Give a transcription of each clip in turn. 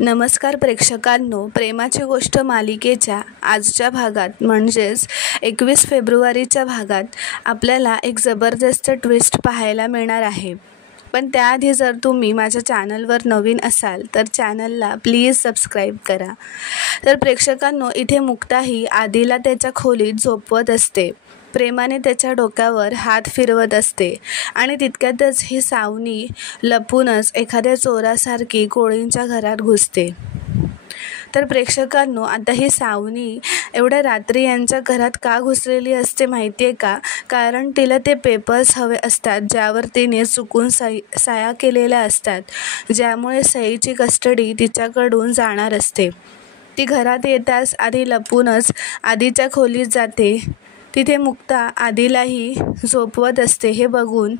नमस्कार प्रेक्षकांनो, प्रेमाची गोष्ट मालिकेच्या आजच्या भागात म्हणजेच 21 फेब्रुवारीच्या भागात आपल्याला एक जबरदस्त ट्विस्ट पाहायला मिळणार आहे. पण त्याआधी जर तुम्ही माझ्या चॅनलवर नवीन असाल तर चॅनलला प्लीज सबस्क्राईब करा. तर प्रेक्षकांनो, इथे मुक्ता ही आदिला त्याच्या खोलीत झोपवत असते. प्रेमाने त्याच्या डोक्यावर हात फिरवत असते आणि तितक्यातच ही सावनी लपूनच एखाद्या चोरासारखी कोळींच्या घरात घुसते. तर प्रेक्षकांनो, आता ही सावनी एवढ्या रात्री यांच्या घरात का घुसलेली असते माहिती आहे का? कारण तिला ते पेपर्स हवे असतात ज्यावर तिने चुकून सह्या केलेल्या असतात, ज्यामुळे सहीची कस्टडी तिच्याकडून जाणार असते. ती घरात येताच आधी लपूनच आधीच्या खोलीत जाते. तिथे मुक्ता आदिलाही झोपवत असते. हे बघून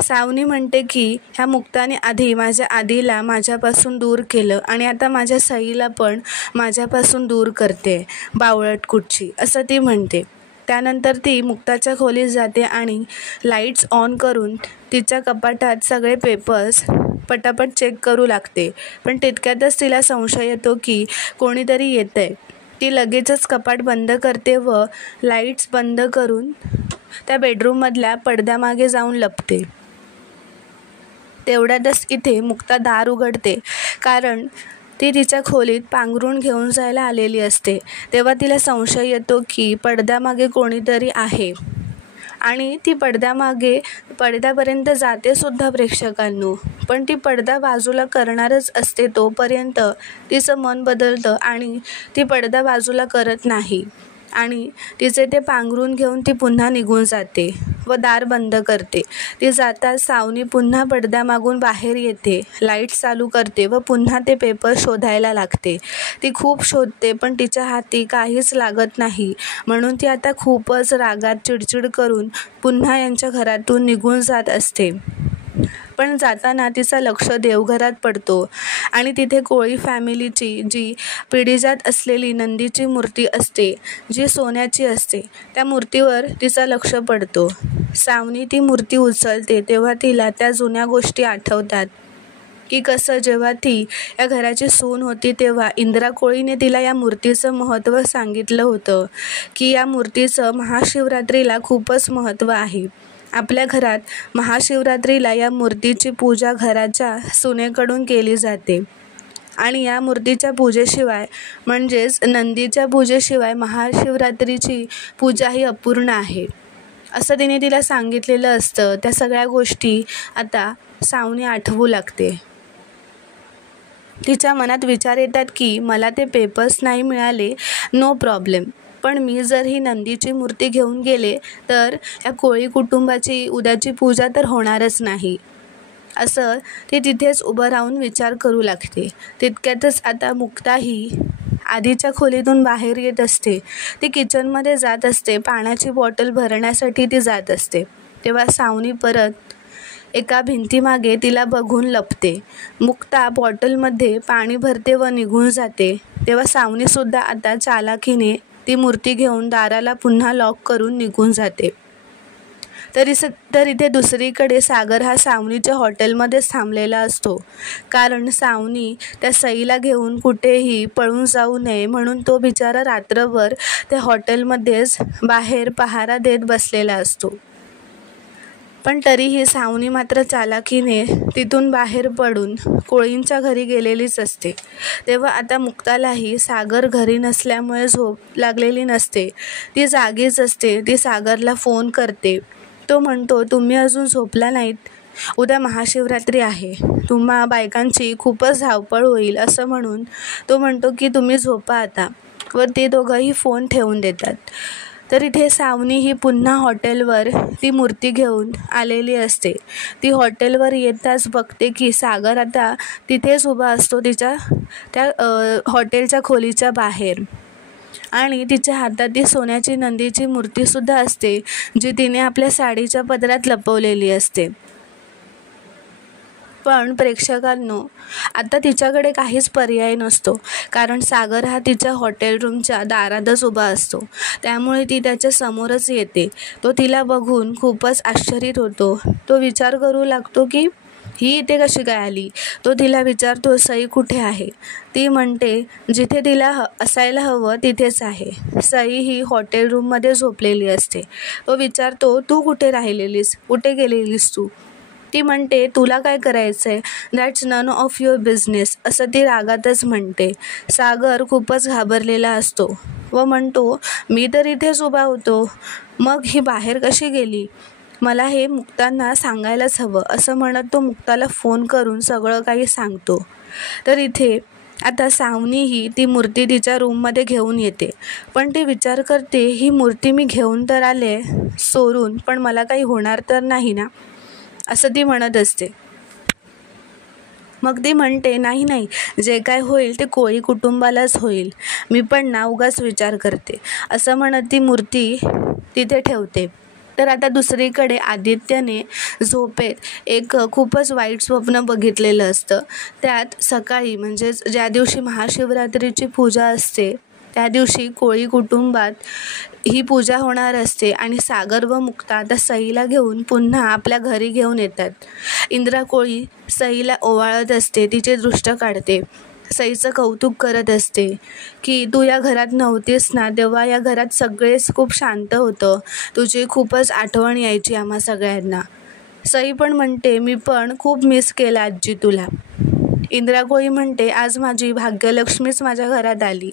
सावनी म्हणते की ह्या मुक्ताने आधी माझ्या आदिला माझ्यापासून दूर केलं आणि आता माझ्या सईला पण माझ्यापासून दूर करते, बावळट कुठची, असं ती म्हणते. त्यानंतर ती मुक्ताच्या खोलीत जाते आणि लाईट्स ऑन करून तिच्या कपाटात सगळे पेपर्स पटापट चेक करू लागते. पण तितक्यातच तिला संशय येतो की कोणीतरी येतंय. ती लगेचच कपाट बंद करते व लाईट्स बंद करून त्या बेडरूममधल्या पडद्यामागे जाऊन लपते. तेवढ्यातच इथे मुक्ता दार उघडते, कारण ती तिच्या खोलीत पांघरूण घेऊन जायला आलेली असते. तेव्हा तिला संशय येतो की पडद्यामागे कोणीतरी आहे आणि ती पडद्यापर्यंत जाते सुद्धा प्रेक्षकांनो. पण ती पडदा बाजूला करणारच असते. तोपर्यंत तिचं मन बदलतं आणि ती पडदा बाजूला करत नाही आणि तिचे ते पांघरून घेऊन ती पुन्हा निघून जाते व दार बंद करते. ती जाताच सावनी पुन्हा पडद्यामागून बाहेर येते, लाईट्स चालू करते व पुन्हा ते पेपर शोधायला लागते. ती खूप शोधते पण तिच्या हाती काहीच लागत नाही. म्हणून ती आता खूपच रागात चिडचिड करून पुन्हा यांच्या घरातून निघून जात असते. पण जाताना तिचं लक्ष देवघरात पडतो आणि तिथे कोळी फॅमिलीची जी पिढीजात असलेली नंदीची मूर्ती असते, जी सोन्याची असते, त्या मूर्तीवर तिचं लक्ष पडतो. सावनी ती मूर्ती उचलते तेव्हा तिला त्या जुन्या गोष्टी आठवतात की कसं जेव्हा ती या घराची सून होती तेव्हा इंदिरा कोळीने तिला या मूर्तीचं महत्त्व सांगितलं होतं की या मूर्तीचं महाशिवरात्रीला खूपच महत्त्व आहे. आपल्या घरात महाशिवरात्रीला या मूर्तीची पूजा घराच्या सुनेकडून केली जाते आणि या मूर्तीच्या पूजेशिवाय म्हणजेच नंदीच्या पूजेशिवाय महाशिवरात्रीची पूजा ही अपूर्ण आहे, असं तिने तिला सांगितलेलं असतं. त्या सगळ्या गोष्टी आता सावनी आठवू लागते. तिच्या मनात विचार येतात की मला ते पेपर्स नाही मिळाले, नो प्रॉब्लेम, पण मी जर ही नंदीची मूर्ती घेऊन गेले तर या कोळी कुटुंबाची उद्याची पूजा तर होणारच नाही, असं ती तिथेच उभं राहून विचार करू लागते. तितक्यातच आता मुक्ता ही आधीच्या खोलीतून बाहेर येत असते. ती किचनमध्ये जात असते, पाण्याची बॉटल भरण्यासाठी ती जात असते. तेव्हा सावनी परत एका भिंतीमागे तिला बघून लपते. मुक्ता बॉटलमध्ये पाणी भरते व निघून जाते. तेव्हा सावनीसुद्धा आता चालाखीने ती मूर्ती घेऊन दाराला पुन्हा लॉक करून निघून जाते. तर इथे दुसरीकडे सागर हा सावनीच्या हॉटेलमध्येच थांबलेला असतो, कारण सावनी त्या सईला घेऊन कुठेही पळून जाऊ नये म्हणून तो बिचारा रात्रभर त्या हॉटेलमध्येच बाहेर पहारा देत बसलेला असतो. पण तरीही सावनी मात्र चालाखीने तिथून बाहेर पडून कोळींच्या घरी गेलेलीच असते. तेव्हा आता मुक्तालाही सागर घरी नसल्यामुळे झोप लागलेली नसते. ती जागीच असते. ती सागरला फोन करते. तो म्हणतो, तुम्ही अजून झोपला नाहीत, उद्या महाशिवरात्री आहे, तुम्हा बायकांची खूपच धावपळ होईल, असं म्हणून तो म्हणतो की तुम्ही झोपा आता, व ते दोघंही फोन ठेवून देतात. तर इथे सावनी ही पुन्हा हॉटेलवर ती मूर्ती घेऊन आलेली असते. ती हॉटेलवर येताच बघते की सागर आता तिथेच उभा असतो तिच्या त्या हॉटेलच्या खोलीच्या बाहेर आणि तिच्या हातात ती सोन्याची नंदीची मूर्तीसुद्धा असते, जी तिने आपल्या साडीच्या पदरात लपवलेली असते. पण प्रेक्षकांनो, आता तिच्याकडे काहीच पर्याय नसतो, कारण सागर हा तिच्या हॉटेल रूमच्या दारातच उभा असतो. त्यामुळे ती त्याच्या समोरच येते. तो तिला बघून खूपच आश्चर्यित होतो. तो विचार करू लागतो की ही इथे कशी काय आली? तो तिला विचारतो, सई कुठे आहे? ती म्हणते, जिथे तिला असायला हवं तिथेच आहे. सई ही हॉटेल रूममध्ये झोपलेली असते. तो विचारतो, तू कुठे राहिलेलीस? कुठे गेलेलीस तू? ती म्हणते, तुला काय करायचं आहे? That's none of your business, असं ती रागातच म्हणते. सागर खूपच घाबरलेला असतो व म्हणतो, मी तर इथेच उभा होतो, मग ही बाहेर कशी गेली? मला हे मुक्तांना सांगायलाच हवं, असं म्हणत तो मुक्ताला फोन करून सगळं काही सांगतो. तर इथे आता सावनी ही ती मूर्ती तिच्या रूममध्ये घेऊन येते, पण ती विचार करते, ही मूर्ती मी घेऊन तर आले चोरून, पण मला काही होणार तर नाही ना, असं ती म्हणत असते. मग ती म्हणते, नाही, जे काय होईल ते कोळी कुटुंबालाच होईल, मी पण ना उगाच विचार करते, असं म्हणत ती मूर्ती तिथे ठेवते. तर आता दुसरीकडे आदित्यने झोपेत एक खूपच वाईट स्वप्न बघितलेलं असतं. त्यात सकाळी म्हणजेच ज्या दिवशी महाशिवरात्रीची पूजा असते त्या दिवशी कोळी कुटुंबात ही पूजा होणार असते आणि सागर व मुक्ता आता सईला घेऊन पुन्हा आपल्या घरी घेऊन येतात. इंद्रा कोळी सईला ओवाळत असते, तिचे दृष्ट काढते, सईचं कौतुक करत असते की तू या घरात नव्हतीस ना, तेव्हा या घरात सगळेच खूप शांत होतं, तुझी खूपच आठवण यायची आम्हा सगळ्यांना. सई पण म्हणते, मी पण खूप मिस केलं आजी तुला. इंद्रा कोळी म्हणते, आज माझी भाग्यलक्ष्मीच माझ्या घरात आली.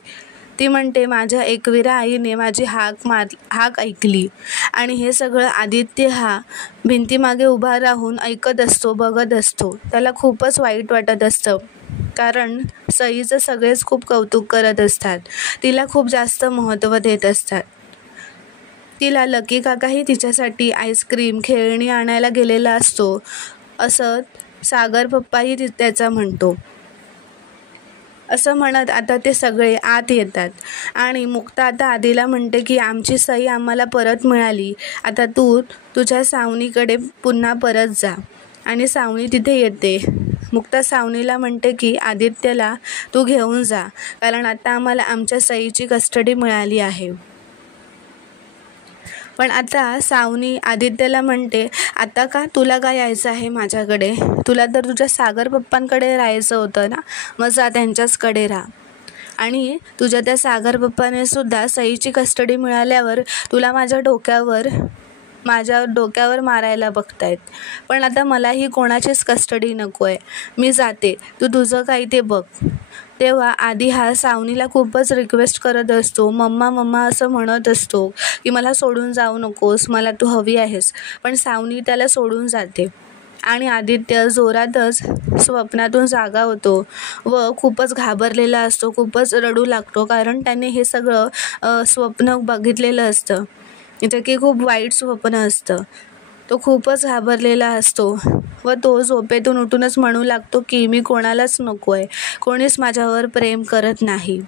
ती म्हणते, माझ्या एकविरा आईने माझी हाक ऐकली. आणि हे सगळं आदित्य हा भिंतीमागे उभा राहून ऐकत असतो, बघत असतो. त्याला खूपच वाईट वाटत असतं, कारण सईचं सगळेच खूप कौतुक करत असतात, तिला खूप जास्त महत्त्व देत असतात. तिला लकी काकाही तिच्यासाठी आईस्क्रीम खेळणी आणायला गेलेला असतो, असं सागर पप्पाही त्याचा म्हणतो. असं म्हणत आता ते सगळे आत येतात आणि मुक्ता आता आधीला म्हणते की आमची सई आम्हाला परत मिळाली, आता तू तुझ्या सावनीकडे पुन्हा परत जा. आणि सावनी तिथे येते. मुक्ता सावनीला म्हणते की आदित्यला तू घेऊन जा, कारण आता आम्हाला आमच्या सईची कस्टडी मिळाली आहे. पण आता सावनी आदित्यला म्हणते, आता का तुला काय यायचं आहे माझ्याकडे? तुला तर तुझ्या सागर पप्पांकडे राहायचं होतं ना, मग जा त्यांच्याचकडे राहा. आणि तुझ्या त्या सागर पप्पाने सुद्धा सईची कस्टडी मिळाल्यावर तुला माझ्या डोक्यावर मारायला बघतायत, पण आता मलाही कोणाचीच कस्टडी नको आहे, मी जाते, तू तुझं काही ते बघ. तेव्हा आधी हा सावनीला खूपच रिक्वेस्ट करत असतो, मम्मा असं म्हणत असतो की मला सोडून जाऊ नकोस, मला तू हवी आहेस. पण सावनी त्याला सोडून जाते आणि आदित्य जोरातच स्वप्नातून जागा होतो व खूपच घाबरलेला असतो, खूपच रडू लागतो, कारण त्याने हे सगळं स्वप्न बघितलेलं असतं, जे की खूप वाईट स्वप्न असतं. तो खूपच घाबरलेला असतो व तो झोपेतून उठूनच म्हणू लागतो की मी कोणालाच नको आहे, कोणीच माझ्यावर प्रेम करत नाही.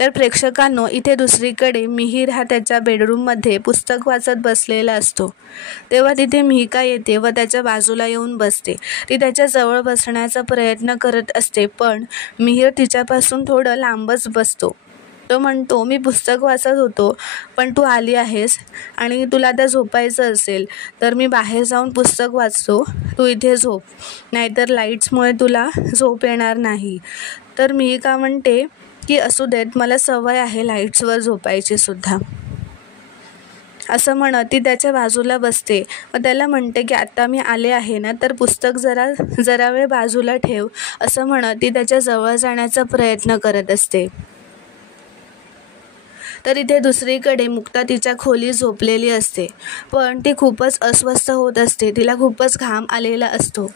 तर प्रेक्षकांनो, इथे दुसरीकडे मिहीर हा त्याच्या बेडरूममध्ये पुस्तक वाचत बसलेला असतो. तेव्हा तिथे मिहिका येते व त्याच्या बाजूला येऊन बसते. ती त्याच्या जवळ बसण्याचा प्रयत्न करत असते, पण मिहीर तिच्यापासून थोडं लांबच बसतो. तो म्हणतो, मी पुस्तक वाचत होतो, पण तू आली आहेस आणि तुला आता झोपायचं असेल तर मी बाहेर जाऊन पुस्तक वाचतो, तू इथे झोप, नाहीतर लाईट्समुळे तुला झोप येणार नाही. तर मिहिका म्हणते की असू देत, मला सवय आहे लाईट्सवर झोपायची सुद्धा. असं म्हणत ती त्याच्या बाजूला बसते व त्याला म्हणते की आता मी आले आहे ना, तर पुस्तक जरा वेळ बाजूला ठेव, असं म्हणत ती त्याच्या जवळ जाण्याचा प्रयत्न करत असते. तर इथे दुसरीकडे मुक्ता तिच्या खोली झोपलेली असते, पण ती खूपच अस्वस्थ होत असते, तिला खूपच घाम आलेला असतो.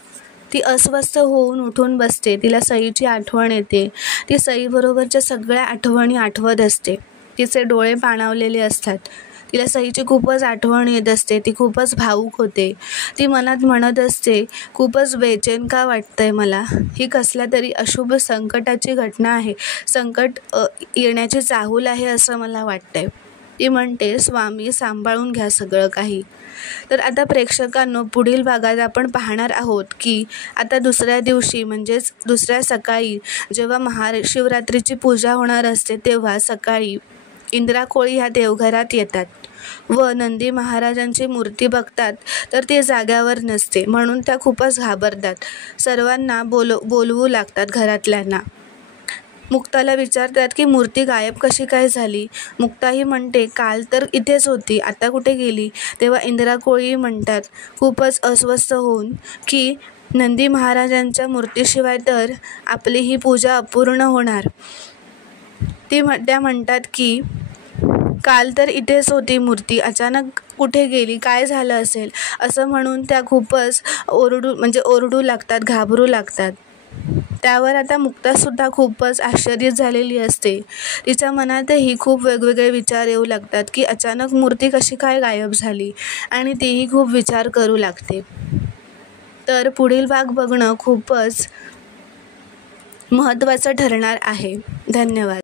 ती अस्वस्थ होऊन उठून बसते, तिला सईची आठवण येते, ती सईबरोबरच्या सगळ्या आठवणी आठवत असते, तिचे डोळे पाणावलेले असतात, तिला सईची खूपच आठवण येत असते, ती खूपच भावूक होते. ती मनात म्हणत असते, खूपच बेचैन का वाटतंय मला, ही कसल्या तरी अशुभ संकटाची घटना आहे, संकट येण्याची चाहूल आहे असं मला वाटतंय. ती म्हणते, स्वामी सांभाळून घ्या सगळं काही. तर आता प्रेक्षकांनो, पुढील भागात आपण पाहणार आहोत की आता दुसऱ्या दिवशी म्हणजेच दुसऱ्या सकाळी जेव्हा महाशिवरात्रीची पूजा होणार असते, तेव्हा सकाळी इंदिरा कोळी ह्या देवघरात येतात व नंदी महाराजांची मूर्ती बघतात तर ती जाग्यावर नसते, म्हणून त्या खूपच घाबरतात. सर्वांना बोलवू लागतात घरातल्यांना. मुक्ताला विचारतात की मूर्ती गायब कशी काय झाली. मुक्ताही म्हणते काल तर इथेच होती, आता कुठे गेली. तेव्हा इंदिरा कोळी म्हणतात खूपच अस्वस्थ होऊन की नंदी महाराजांच्या मूर्तीशिवाय तर आपली ही पूजा अपूर्ण होणार. त्या म्हणतात की काल तर इथेच होती मूर्ती, अचानक कुठे गेली, काय झालं असेल, असं म्हणून त्या खूपच ओरडू लागतात, घाबरू लागतात. त्यावर आता मुक्तासुद्धा खूपच आश्चर्यित झालेली असते. तिच्या मनातही खूप वेगवेगळे विचार येऊ लागतात की अचानक मूर्ती कशी काय गायब झाली, आणि तीही खूप विचार करू लागते. तर पुढील भाग बघणं खूपच महत्त्वाचं ठरणार आहे. धन्यवाद.